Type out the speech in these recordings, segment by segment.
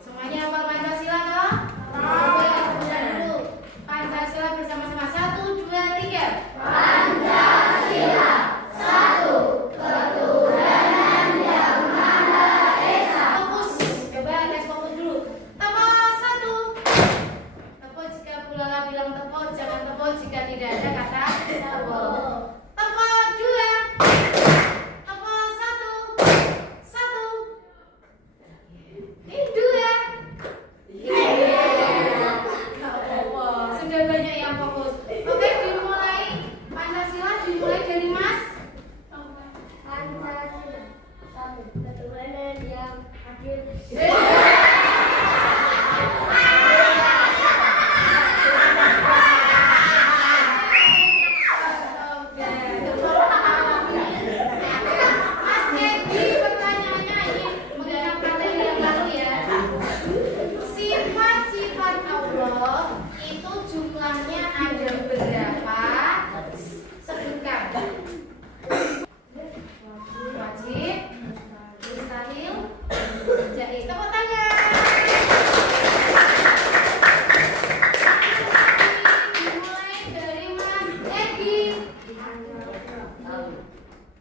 Semuanya hafal Pancasila toh? Oke, kemudian dulu. Pancasila bersama-sama 1, 2, 3. Pancasila, satu, ketuhanan yang Maha Esa. Fokus. Coba tes fokus dulu. Tepuk 1. Tepuk jika Bulala bilang tepuk, jangan tepuk jika tidak ada kata tepuk. Tepuk 2. Tepuk 1. 1. Ini 2. Sudah banyak yang fokus. Oke, dimulai. Pancasila dimulai dari Mas. Pancasila, satu, ketuhanan yang adil. Mas Edi, pertanyaannya ini mengenai materi yang lalu ya. Sifat-sifat Allah itu jumlahnya ada berapa? Sebutkan. Wajib, mustahil, jaiz. Tepuk tangan. Dimulai dari Mas Edi.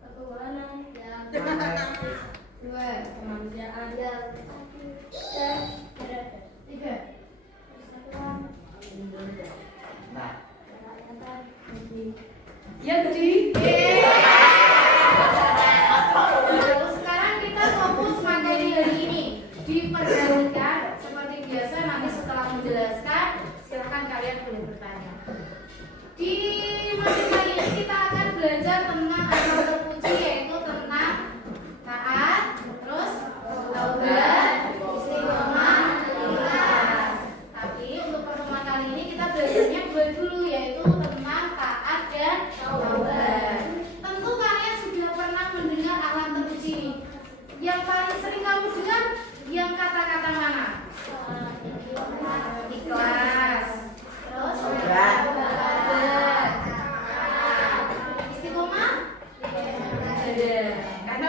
Ketuhanan yang dua, kemanusiaan yang dan beradab. 3. Persatuan, kerakyatan, Yang di Lalu sekarang kita fokus materi hari ini. Diperhatikan seperti biasa, nanti setelah menjelaskan silahkan kalian boleh bertanya. Di materi kali ini kita akan belajar tentang asal terpuji, yaitu tentang taat, terus taubat, istiqomah, ikhlas. Tapi untuk pertemuan kali ini kita belajarnya dua dulu, yaitu tentang taat dan taubat. Tentu kalian sudah pernah mendengar alam terpuji ini. Yang paling sering kamu dengar yang kata-kata mana? Ikhlas. Terus taubat. Istiqomah? Ada. Karena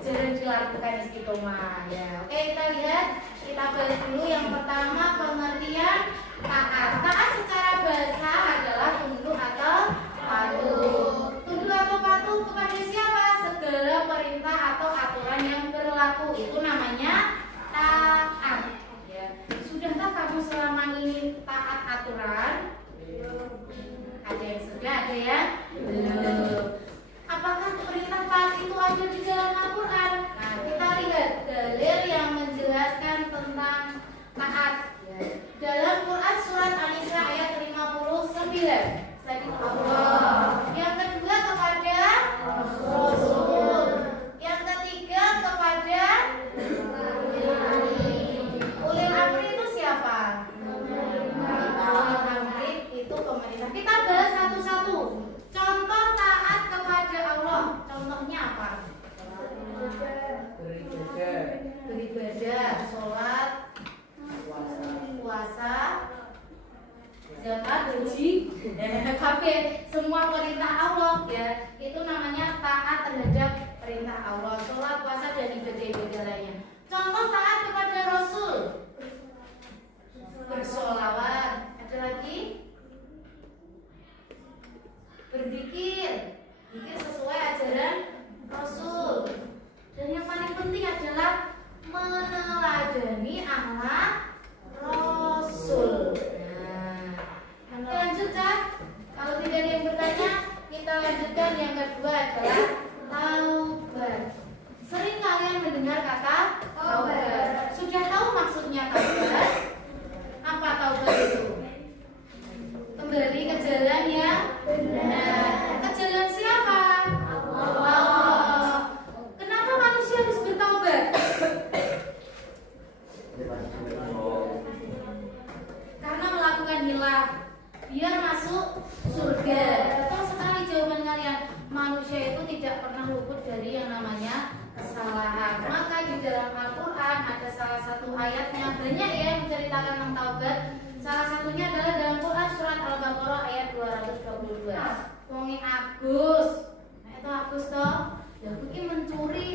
jarang dilakukan istiqomah ya. Oke, kita lihat, kita bahas dulu yang pertama pengertian taat. Taat secara bahasa adalah tunduk atau patuh. Tunduk atau patuh kepada siapa? Segala perintah atau aturan yang berlaku itu namanya taat. Ya. Sudahkah kamu selama ini taat aturan? Ada yang sudah, ada yang belum. Apakah perintah taat itu ada di dalam Al-Quran? Nah, kita lihat dalil yang menjelaskan tentang taat. Dalam Quran surat An-Nisa ayat 59. Satu Allah. Yang kedua kepada Rasul. Yang ketiga kepada Ulil Amri itu siapa? Ulil Amri itu pemerintah. Kita bahas satu-satu. Contoh taat kepada Allah. Contohnya apa? Beribadah, sholat, puasa, zakat, haji, kabeh semua perintah Allah ya. Itu namanya taat terhadap perintah Allah. Sholat, puasa dan ibadah-ibadah lainnya. Contoh taat kepada Rasul. Bersolawat. Ada lagi? Berzikir. Zikir sesuai ajaran Rasul. Dan yang paling penting adalah meneladani ahlak Rasul. Nah, lanjut Cak. Kalau tidak ada yang bertanya, kita lanjutkan. Yang kedua adalah taubat. Sering kalian mendengar kata taubat. Sudah tahu maksudnya taubat? Apa taubat itu? Kembali ke jalan yang benar. Ke jalan siapa? Allah. Kenapa manusia harus bertaubat? Karena melakukan hilaf biar masuk surga. Betul sekali jawaban kalian. Manusia itu tidak pernah luput dari yang namanya kesalahan. Maka di dalam Al-Quran ada salah satu ayatnya, banyak ya yang menceritakan tentang taubat. Salah satunya adalah dalam Quran surat Al-Baqarah ayat 222. Wonge Agus, nah itu Agus toh, ya kuwi mencuri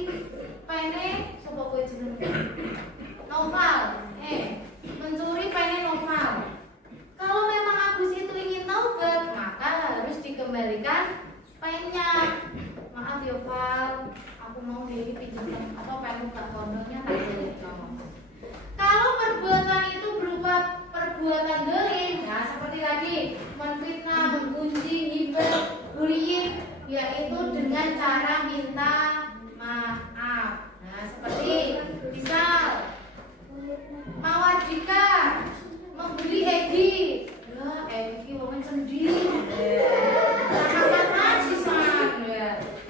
pene sapa kowe jenenge? pinjam apa pengen buka kondonya tak boleh ngomong. Kalau perbuatan itu berupa perbuatan dolim, nah seperti tadi menfitnah, menggunjing, hibah, bullying, yaitu dengan cara minta maaf. Nah seperti misal Mawar Dika membuli Egi, lah Egi wong sendiri.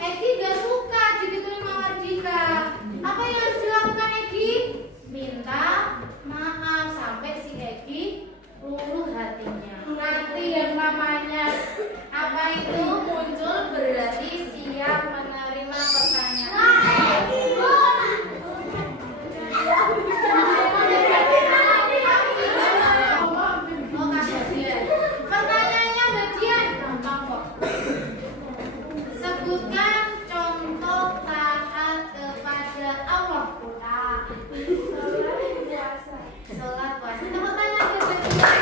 Egi gak suka digituin Mawar Dika. Apa yang harus dilakukan Egi? Minta maaf sampai si Egi luluh hatinya. Nanti yang namanya apa itu muncul berarti siap menerima pertanyaan. Pertanyaannya bagian gampang kok. Sebutkan contoh taat kepada Allah. Sholat puasa. Tepuk tangan buat bagian.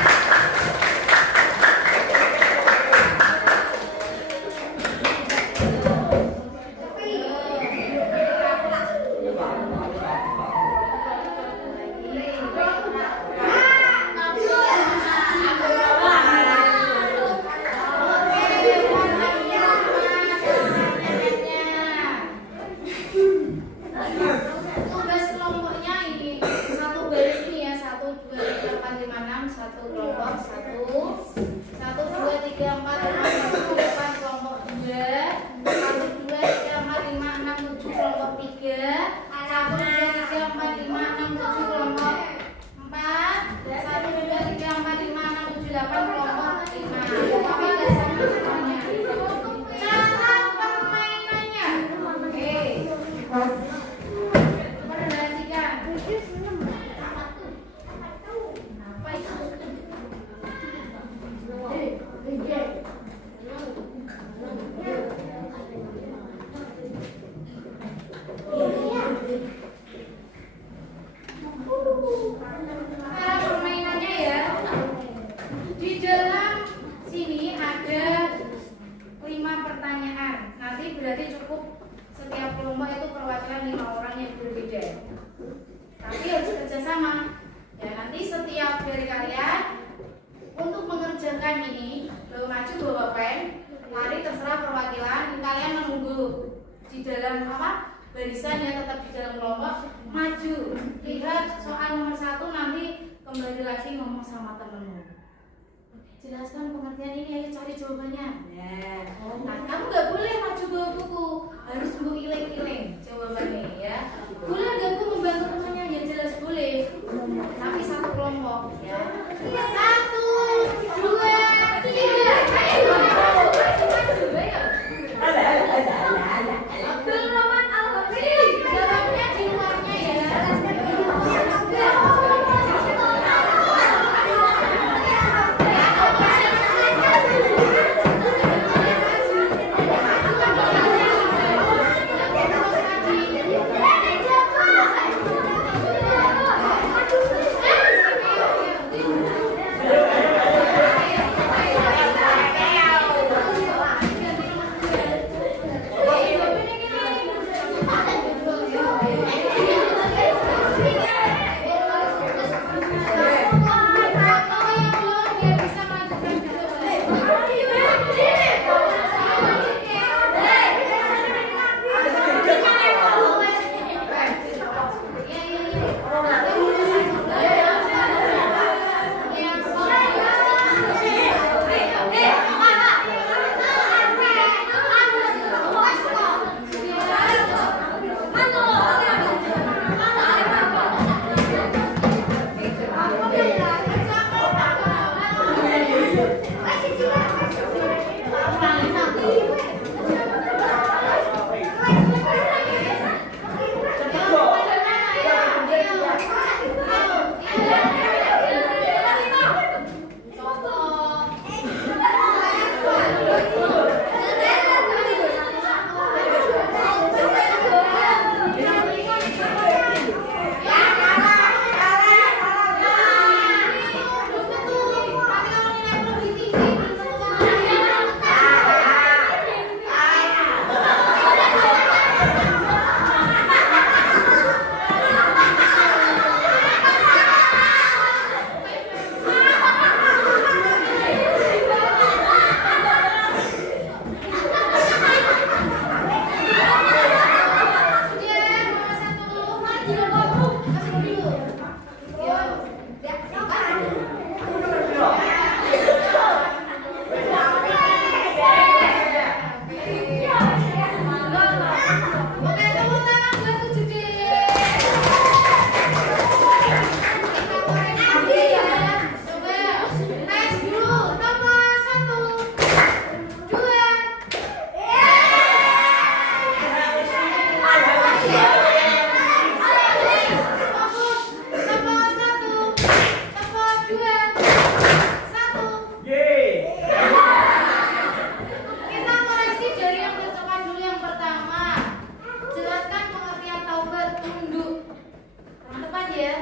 Tugas kelompoknya ini satu baris ini ya, 1, 2, 3, 4, 5, 6 satu kelompok, 1, 2, 3, 4, 5, 6, 8 kelompok 2, 1, 2, 3, 4, 5, 6, 7 kelompok 3, 1, 2, 3, 4, 5, 6, 7 kelompok 4, 1, 2, 3, 4, 5, 6, 7, 8 kelompok 5. Tapi nggak sama semuanya. Cara permainannya, oke. Perhatikan. Apa itu? Cara permainannya ya. Di dalam sini ada 5 pertanyaan. Nanti berarti cukup setiap kelompok itu perwakilan 5 orang yang berbeda. Tapi harus kerjasama. Ya nanti setiap dari kalian untuk mengerjakan ini bawa maju bawa pen, lari terserah perwakilan. Kalian menunggu di dalam apa barisan ya, tetap di dalam kelompok. Maju lihat soal nomor 1, nanti kembali lagi ngomong sama temenmu. Jelaskan pengertian ini, ayo cari jawabannya. Nah, kamu nggak boleh maju bawa buku, harus bu iling-iling jawabannya ya. Boleh nggak bu membantu temannya? Ya jelas boleh. Tapi satu kelompok ya. 1, 2, 3. Ayo. Abdul Rahman Al-Hafiz. Jawabnya di luarnya ya. Terus tadi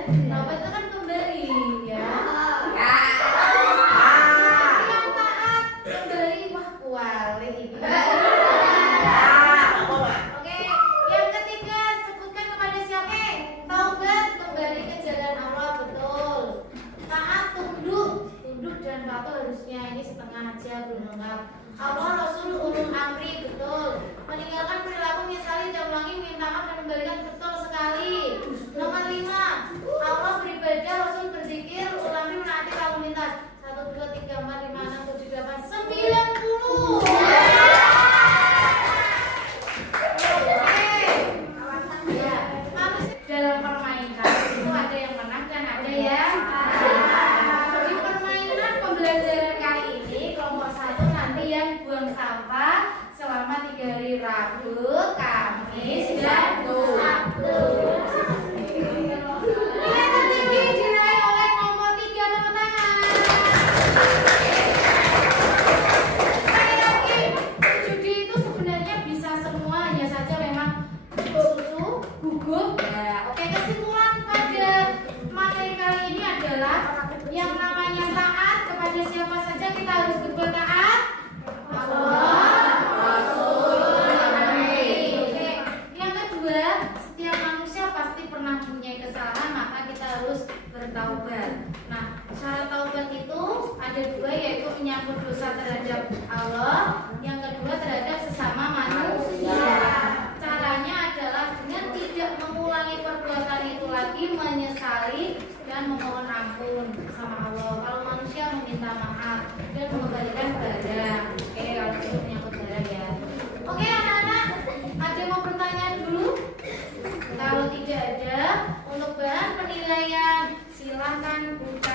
Taubat itu kan kembali, ya. Yang taat kembali, wah kuali ini. Oke, yang ketiga sebutkan kepada siapa? Taubat kembali ke jalan Allah, betul. Taat tunduk dan patuh harusnya ini setengah aja belum lengkap. Allah Rasul ulul amri, betul. Meninggalkan perilaku misalnya dan ulangi minta maaf dan kembalikan, betul sekali. Nomor 5, Allah beribadah, Rasul berzikir, ulul amri menaati lalu lintas. 1, 2, 3, 4, 5, 6, 7, 8, 90. Ya, manusia dalam permainan itu ada yang menang dan ada yang kalah. Di permainan pembelajaran kali ini kelompok 1 nanti yang buang sampah selama 3 hari, Rabu, Kamis, dan Sabtu. Nilai tertinggi diraih oleh kelompok 3, tepuk tangan. Sekali lagi, judi itu sebenarnya bisa semua, hanya saja memang susu, gugup. Ya, oke, kesimpulan pada materi kali ini adalah yang namanya taat kepada siapa saja kita harus berbuat taat. Allah, Rasul, Nabi. Oke. Yang kedua, setiap manusia pasti pernah mempunyai kesalahan, maka kita harus bertaubat. Nah, cara taubat itu ada 2, yaitu menyangkut dosa terhadap Allah, yang kedua terhadap sesama manusia. Caranya adalah dengan tidak mengulangi perbuatan itu lagi, menyesali dan memohon ampun sama Allah. Kalau manusia meminta maaf dan mengembalikan barang. Oke, kalau itu menyangkut barang ya. Oke anak-anak, ada yang mau bertanya dulu? Kalau tidak ada, untuk bahan penilaian silahkan buka